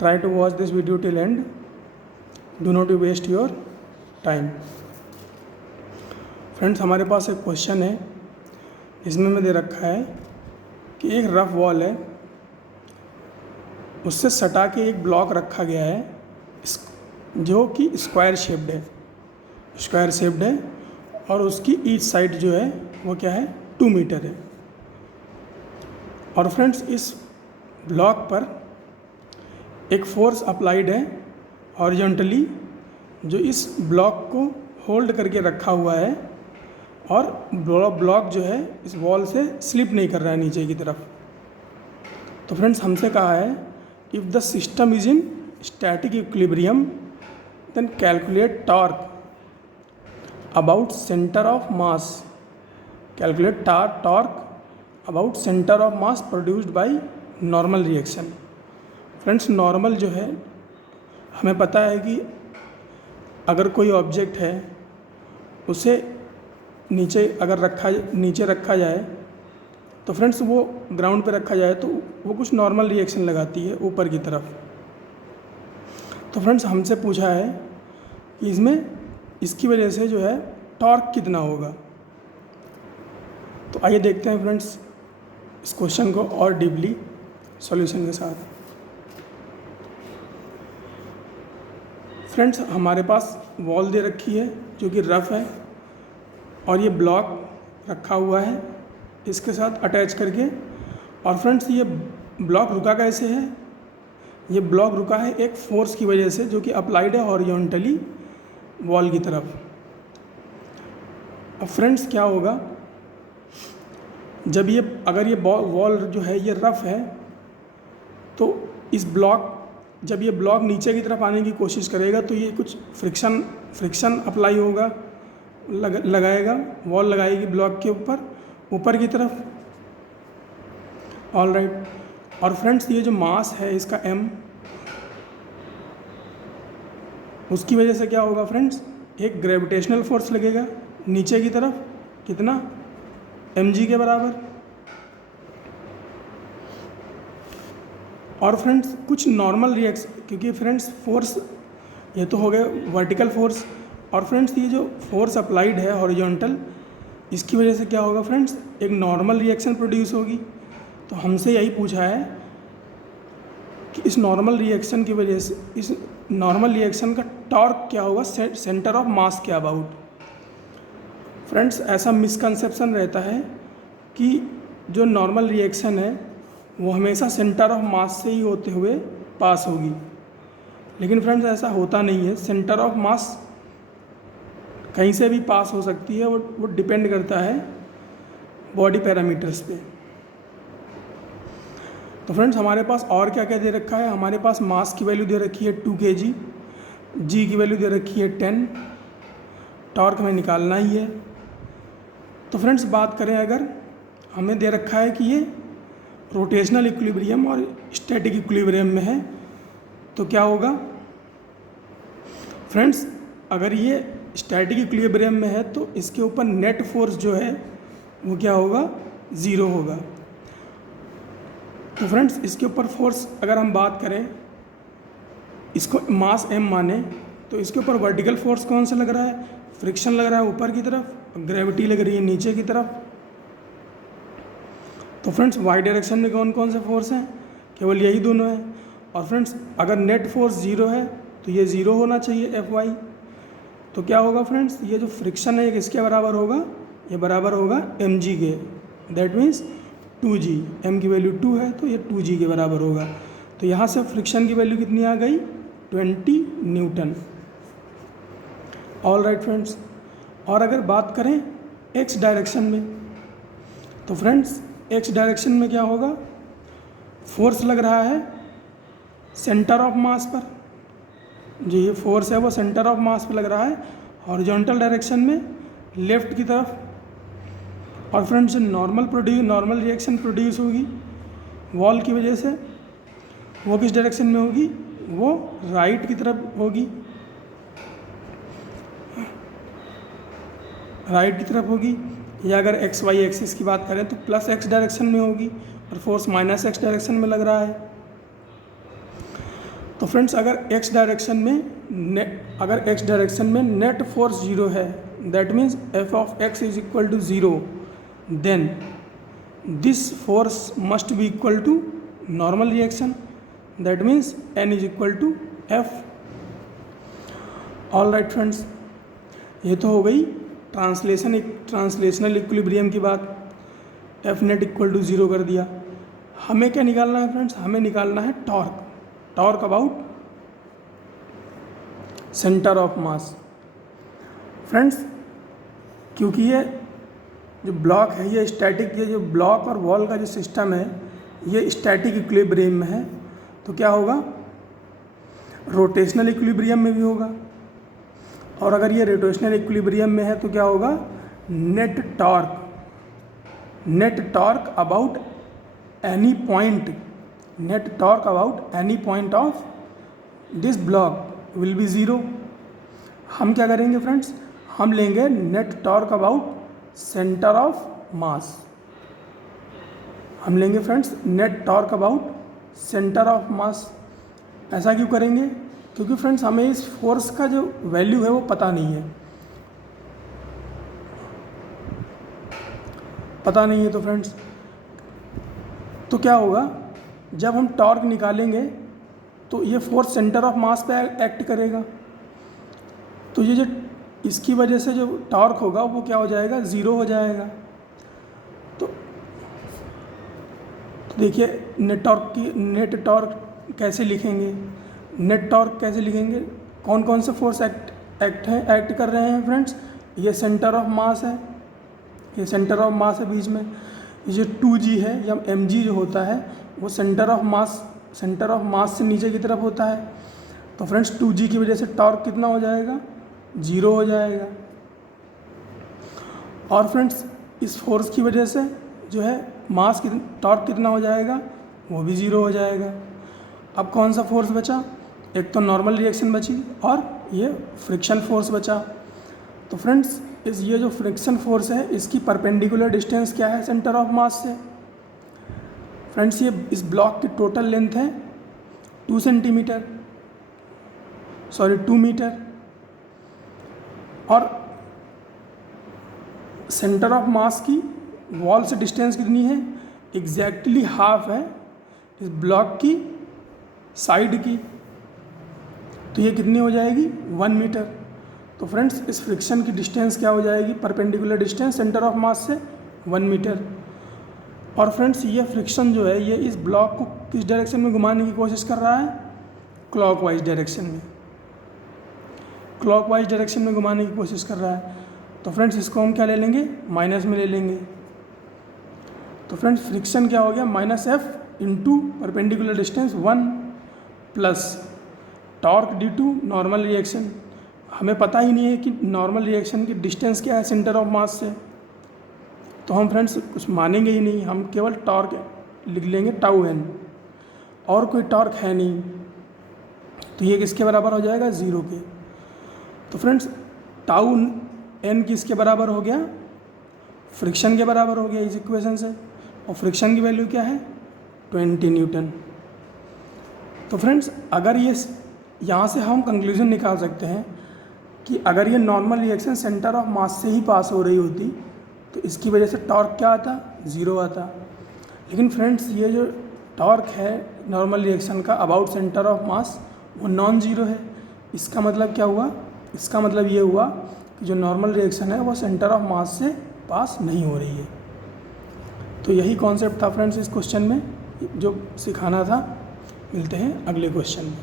try to watch this video till end. Do not waste your time. Friends, हमारे पास एक question है, इसमें मैं दे रखा है कि एक रफ वॉल है, उससे सटा के एक ब्लॉक रखा गया है जो कि स्क्वायर शेप्ड है और उसकी ईच साइड जो है वो क्या है 2 मीटर है। और फ्रेंड्स, इस ब्लॉक पर एक फोर्स अप्लाइड है हॉरिजॉन्टली जो इस ब्लॉक को होल्ड करके रखा हुआ है और ब्लॉक जो है इस वॉल से स्लिप नहीं कर रहा है नीचे की तरफ। तो फ्रेंड्स, हमसे कहा है if the system is in static equilibrium then calculate torque about centre of mass. Calculate torque about centre of mass produced by normal reaction. Friends, normal जो है हमें पता है कि अगर कोई ऑब्जेक्ट है उसे नीचे रखा जाए तो फ्रेंड्स वो ग्राउंड पे रखा जाए तो वो कुछ नॉर्मल रिएक्शन लगाती है ऊपर की तरफ। तो फ्रेंड्स, हमसे पूछा है कि इसकी वजह से जो है टॉर्क कितना होगा। तो आइए देखते हैं फ्रेंड्स इस क्वेश्चन को और डीपली सॉल्यूशन के साथ। फ्रेंड्स, हमारे पास वॉल दे रखी है जो कि रफ़ है और ये ब्लॉक रखा हुआ है इसके साथ अटैच करके। और फ्रेंड्स, ये ब्लॉक रुका कैसे है? ये ब्लॉक रुका है एक फोर्स की वजह से जो कि अप्लाइड है हॉरिजॉन्टली वॉल की तरफ। अब फ्रेंड्स, क्या होगा अगर ये वॉल जो है ये रफ़ है तो जब ये ब्लॉक नीचे की तरफ आने की कोशिश करेगा तो ये कुछ फ्रिक्शन अप्लाई होगा, लगाएगा, वॉल लगाएगी ब्लॉक के ऊपर की तरफ। All right. और फ्रेंड्स, ये जो मास है इसका m, उसकी वजह से क्या होगा फ्रेंड्स, एक ग्रेविटेशनल फोर्स लगेगा नीचे की तरफ, कितना mg के बराबर। और फ्रेंड्स कुछ नॉर्मल रिएक्शन, क्योंकि फ्रेंड्स फोर्स ये तो हो गए वर्टिकल फोर्स, और फ्रेंड्स ये जो फोर्स अप्लाइड है हॉरिजॉन्टल, इसकी वजह से क्या होगा फ्रेंड्स, एक नॉर्मल रिएक्शन प्रोड्यूस होगी। तो हमसे यही पूछा है कि इस नॉर्मल रिएक्शन की वजह से इस नॉर्मल रिएक्शन का टॉर्क क्या होगा सेंटर ऑफ मास के अबाउट। फ्रेंड्स, ऐसा मिसकंसेप्शन रहता है कि जो नॉर्मल रिएक्शन है वो हमेशा सेंटर ऑफ मास से ही होते हुए पास होगी, लेकिन फ्रेंड्स ऐसा होता नहीं है। सेंटर ऑफ मास कहीं से भी पास हो सकती है, वो डिपेंड करता है बॉडी पैरामीटर्स पे। तो फ्रेंड्स, हमारे पास और क्या क्या दे रखा है? हमारे पास मास की वैल्यू दे रखी है 2 kg, जी की वैल्यू दे रखी है 10, टॉर्क हमें निकालना ही है। तो फ्रेंड्स, बात करें अगर हमें दे रखा है कि ये रोटेशनल इक्विलिब्रियम और स्टैटिक इक्विलिब्रियम में है, तो क्या होगा फ्रेंड्स, अगर ये स्टैटिक इक्विलिब्रियम में है तो इसके ऊपर नेट फोर्स जो है वो क्या होगा, 0 होगा। तो फ्रेंड्स, इसके ऊपर फोर्स अगर हम बात करें, इसको मास m माने, तो इसके ऊपर वर्टिकल फोर्स कौन सा लग रहा है, फ्रिक्शन लग रहा है ऊपर की तरफ, ग्रेविटी लग रही है नीचे की तरफ। तो फ्रेंड्स, वाई डायरेक्शन में कौन कौन से फोर्स हैं, केवल यही दोनों हैं। और फ्रेंड्स, अगर नेट फोर्स 0 है तो ये 0 होना चाहिए Fy। तो क्या होगा फ्रेंड्स, ये जो फ्रिक्शन है ये किसके बराबर होगा, ये बराबर होगा mg के, दैट मीन्स 2g। m की वैल्यू 2 है तो ये 2g के बराबर होगा। तो यहाँ से फ्रिक्शन की वैल्यू कितनी आ गई, 20 न्यूटन। All right friends. और अगर बात करें x डायरेक्शन में, तो फ्रेंड्स x डायरेक्शन में क्या होगा, फोर्स लग रहा है सेंटर ऑफ मास पर, जो ये फोर्स है वो सेंटर ऑफ मास पर लग रहा है हॉरिजॉन्टल डायरेक्शन में लेफ़्ट की तरफ। और फ्रेंड्स, नॉर्मल रिएक्शन प्रोड्यूस होगी वॉल की वजह से, वो किस डायरेक्शन में होगी, वो राइट की तरफ होगी, या अगर एक्स वाई एक्सिस की बात करें तो प्लस एक्स डायरेक्शन में होगी और फोर्स माइनस एक्स डायरेक्शन में लग रहा है। तो फ्रेंड्स अगर x डायरेक्शन में नेट फोर्स 0 है, that means F of X is equal to 0, then this force must be equal to normal reaction, that means n is equal to F. All right friends, ये तो हो गई translational equilibrium की बात। F net equal to 0 कर दिया। हमें क्या निकालना है फ्रेंड्स? हमें निकालना है torque about centre of mass. Friends क्योंकि ये जो ब्लॉक है ये स्टैटिक, ये जो ब्लॉक और वॉल का जो सिस्टम है ये स्टैटिक इक्विलिब्रियम में है, तो क्या होगा? रोटेशनल इक्विलिब्रियम में भी होगा। और अगर ये रोटेशनल इक्विलिब्रियम में है तो क्या होगा? Net torque about any point of this block will be 0। हम क्या करेंगे फ्रेंड्स? हम लेंगे net torque about centre of मास। हम लेंगे friends net torque about centre of मास। ऐसा क्यों करेंगे? क्योंकि फ्रेंड्स हमें इस फोर्स का जो वैल्यू है वो पता नहीं है। तो फ्रेंड्स तो क्या होगा? जब हम टॉर्क निकालेंगे तो ये फोर्स सेंटर ऑफ मास पे एक्ट करेगा, तो ये जो इसकी वजह से जो टॉर्क होगा वो क्या हो जाएगा? 0 हो जाएगा। तो देखिए नेट टॉर्क कैसे लिखेंगे? कौन कौन से फोर्स एक्ट कर रहे हैं फ्रेंड्स? ये सेंटर ऑफ मास है, बीच में। ये 2g है या mg जो होता है वो सेंटर ऑफ मास से नीचे की तरफ होता है। तो फ्रेंड्स 2g की वजह से टॉर्क कितना हो जाएगा? 0 हो जाएगा। और फ्रेंड्स इस फोर्स की वजह से जो है टॉर्क कितना हो जाएगा? वो भी 0 हो जाएगा। अब कौन सा फोर्स बचा? एक तो नॉर्मल रिएक्शन बची और ये फ्रिक्शन फोर्स बचा। तो फ्रेंड्स ये जो फ्रिक्शन फोर्स है इसकी परपेंडिकुलर डिस्टेंस क्या है सेंटर ऑफ मास से? फ्रेंड्स ये इस ब्लॉक की टोटल लेंथ है 2 मीटर, और सेंटर ऑफ मास की वॉल से डिस्टेंस कितनी है? एग्जैक्टली हाफ है इस ब्लॉक की साइड की, तो ये कितनी हो जाएगी? 1 मीटर। तो फ्रेंड्स इस फ्रिक्शन की डिस्टेंस क्या हो जाएगी? परपेंडिकुलर डिस्टेंस सेंटर ऑफ मास से 1 मीटर। और फ्रेंड्स ये फ्रिक्शन जो है ये इस ब्लॉक को किस डायरेक्शन में घुमाने की कोशिश कर रहा है? क्लॉकवाइज डायरेक्शन में घुमाने की कोशिश कर रहा है। तो फ्रेंड्स इसको हम क्या ले लेंगे? माइनस में ले लेंगे। तो फ्रेंड्स फ्रिक्शन क्या हो गया? -F into perpendicular distance 1 plus torque due to normal reaction. हमें पता ही नहीं है कि नॉर्मल रिएक्शन की डिस्टेंस क्या है सेंटर ऑफ मास से, तो हम फ्रेंड्स कुछ मानेंगे ही नहीं। हम केवल टॉर्क लिख लेंगे τn, और कोई टॉर्क है नहीं। तो ये किसके बराबर हो जाएगा? 0 के। तो फ्रेंड्स τn किसके बराबर हो गया? फ्रिक्शन के बराबर हो गया इस इक्वेशन से। और फ्रिक्शन की वैल्यू क्या है? 20 न्यूटन। तो फ्रेंड्स अगर ये यहाँ से हम कंक्लूजन निकाल सकते हैं कि अगर ये नॉर्मल रिएक्शन सेंटर ऑफ मास से ही पास हो रही होती तो इसकी वजह से टॉर्क क्या आता? 0 आता। लेकिन फ्रेंड्स ये जो टॉर्क है नॉर्मल रिएक्शन का अबाउट सेंटर ऑफ मास वो नॉन ज़ीरो है। इसका मतलब क्या हुआ? इसका मतलब ये हुआ कि जो नॉर्मल रिएक्शन है वो सेंटर ऑफ मास से पास नहीं हो रही है। तो यही कॉन्सेप्ट था फ्रेंड्स इस क्वेश्चन में जो सिखाना था। मिलते हैं अगले क्वेश्चन में।